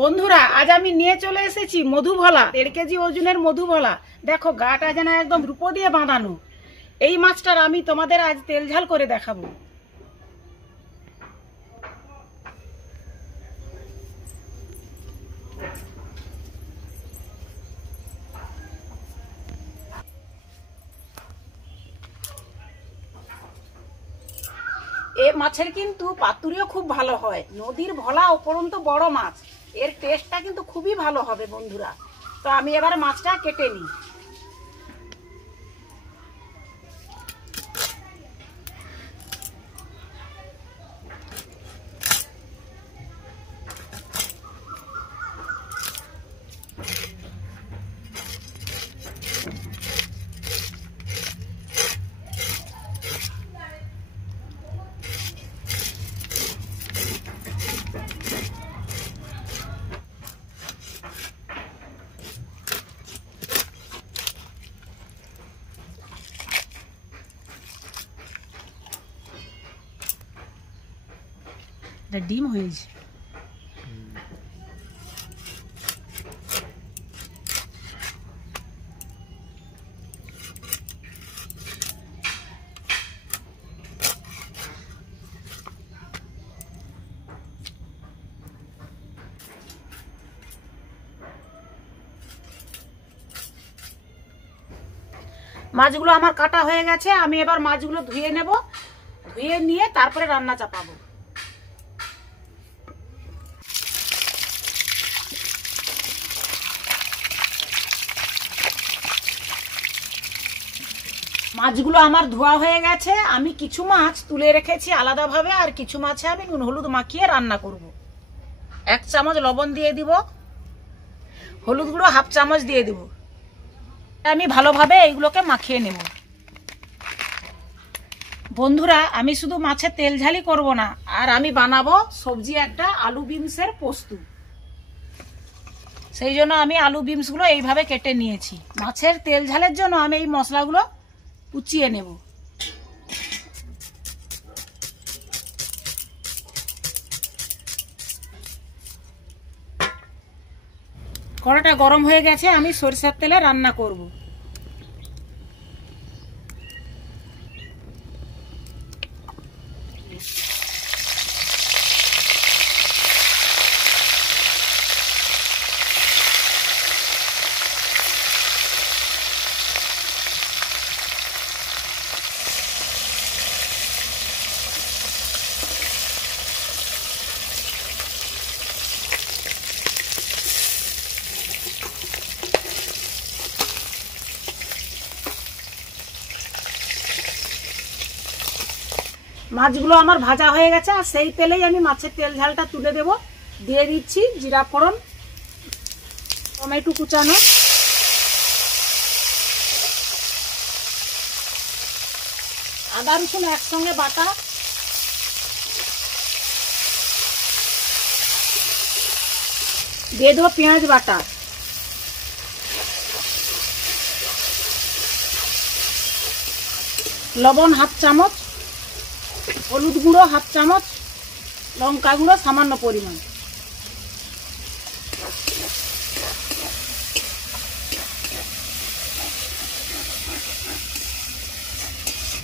বন্ধুরা আজ আমি নিয়ে চলে এসেছি মধুভলা 1.5 কেজি ওজনের মধুভলা। দেখো গাটা যেন একদম রূপো দিয়ে বাঁধানো। এই মাছটার আমি তোমাদের আজ তেল ঝাল করে দেখাবো। এই মাছের কিন্তু পাতুরিও খুব ভালো হয়। নদীর ভোলা উপরন্ত বড় মাছ, এর টেস্টটা কিন্তু খুবই ভালো হবে বন্ধুরা। তো আমি এবার মাছটা কেটে নিই। ডিম হয়েছে। মাছগুলো আমার কাটা হয়ে গেছে। আমি এবার মাছগুলো ধুয়ে নেব। ধুয়ে নিয়ে তারপরে রান্না চাপাবো। মাছগুলো আমার ধোয়া হয়ে গেছে। আমি কিছু মাছ তুলে রেখেছি আলাদাভাবে, আর কিছু মাছে আমি নুন হলুদ মাখিয়ে রান্না করব। 1 চামচ লবণ দিয়ে দিব, হলুদ গুঁড়ো 1/2 চামচ দিয়ে দিব। আমি ভালোভাবে এইগুলোকে মাখিয়ে নেব। বন্ধুরা আমি শুধু মাছের তেল ঝালই করব না, আর আমি বানাবো সবজি একটা আলু বিমসের পোস্ত। সেই জন্য আমি আলু বিমসগুলো এইভাবে কেটে নিয়েছি। মাছের তেল ঝালের জন্য আমি এই মশলাগুলো কুচিয়ে নেব। কড়াটা গরম হয়ে গেছে, আমি সরিষার তেলে রান্না করব। মাছগুলো আমার ভাজা হয়ে গেছে, আর সেই তেলেই আমি মাছের তেল ঝালটা তুলে দেব। দিয়ে দিচ্ছি জিরা ফোড়ন, টমেটো কুচানো, আদা রসুন একসঙ্গে বাটা, দিয়ে দেবো পেঁয়াজ বাটা, লবণ 1/2 চামচ, হলুদ গুঁড়ো 1/2 চামচ, লঙ্কা গুঁড়ো সামান্য পরিমাণ।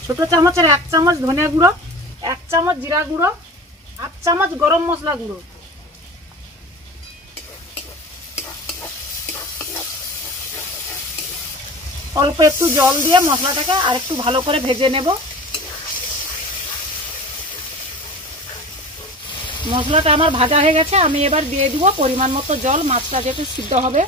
ছোট চামচের 1 চামচ ধনিয়া গুঁড়ো, 1 চামচ জিরা গুঁড়ো, 1/2 চামচ গরম মশলা গুঁড়ো। অল্প একটু জল দিয়ে মশলাটাকে আর একটু ভালো করে ভেজে নেব। মশলাটা আমার ভাজা হয়ে গেছে, আমি এবার দিয়ে দিব পরিমাণ মতো জল। মাছটা যেহেতু সিদ্ধ হবে।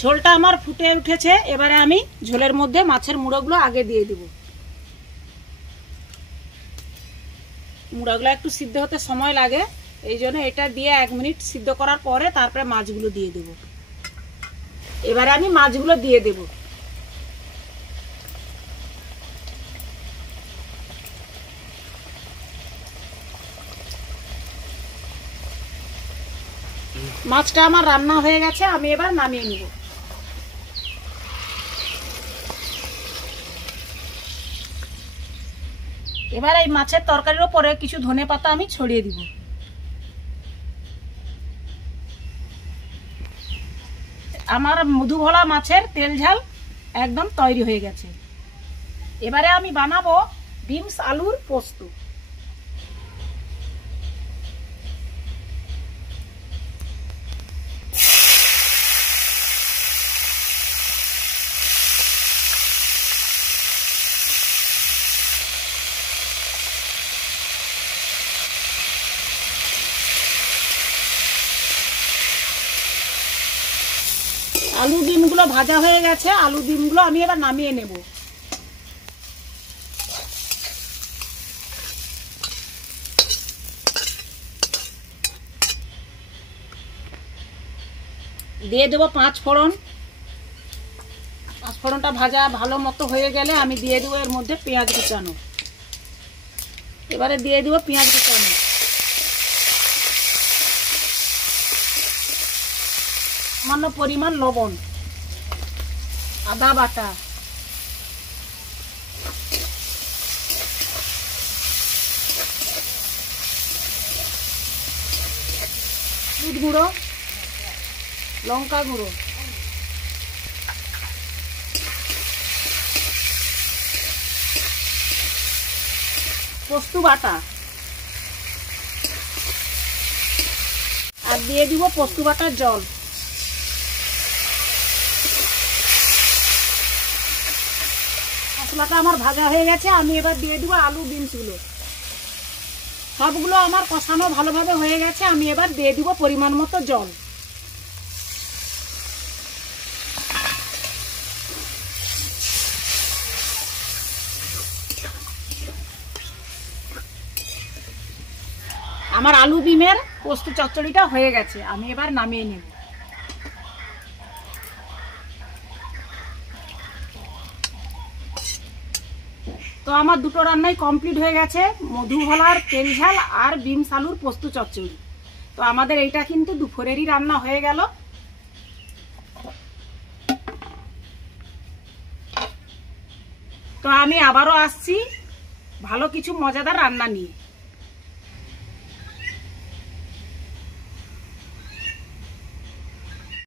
ঝোলটা আমার ফুটে উঠেছে। এবারে আমি ঝোলের মধ্যে মাছের মুড়োগুলো আগে দিয়ে দিব। মুড়োগুলো একটু সিদ্ধ হতে সময় লাগে, এই জন্য এটা দিয়ে 1 মিনিট সিদ্ধ করার পরে তারপরে মাছগুলো দিয়ে দেব। এবারে আমি মাছগুলো দিয়ে দেব। মাছটা আমার রান্না হয়ে গেছে, আমি এবার নামিয়ে নিব। এবার এই মাছের তরকারির উপরে কিছু ধনেপাতা আমি ছড়িয়ে দিব। আমার মধুভোলা মাছের তেল ঝাল একদম তৈরি হয়ে গেছে। এবারে আমি বানাবো বিনস আলুর পোস্ত। আলু ডিমগুলো ভাজা হয়ে গেছে, আলু ডিমগুলো আমি এবার নামিয়ে নেব। দিয়ে দেবো 5 ফোড়ন। 5 ফোড়নটা ভাজা ভালো মতো হয়ে গেলে আমি দিয়ে দেবো এর মধ্যে পেঁয়াজ কুচানো। এবারে দিয়ে দেবো পেঁয়াজ কুচানো, সামান্য পরিমাণ লবণ, আদা বাটা, হলুদ গুঁড়ো, লঙ্কা গুঁড়ো, পোস্ত বাটা, আর দিয়ে দিব পোস্ত বাটার জল। মশলাটা আমার ভাজা হয়ে গেছে, আমি এবার দিয়ে দিব আলু বিনসগুলো। সবগুলো আমার কষানো ভালোভাবে হয়ে গেছে, আমি এবার দিয়ে দিব পরিমাণ মতো জল। আমার আলু ডিমের পোস্ত চচ্চড়িটা হয়ে গেছে, আমি এবার নামিয়ে নেব। তো আমার দুটো রান্নাই কমপ্লিট হয়ে গেছে, মধুভোলার তেল ঝাল আর বিনস আলুর পোস্ত চচ্চড়ি। তো আমাদের এইটা কিন্তু দুপুরেরই রান্না হয়ে গেল। তো আমি আবারও আসছি ভালো কিছু মজাদার রান্না নিয়ে।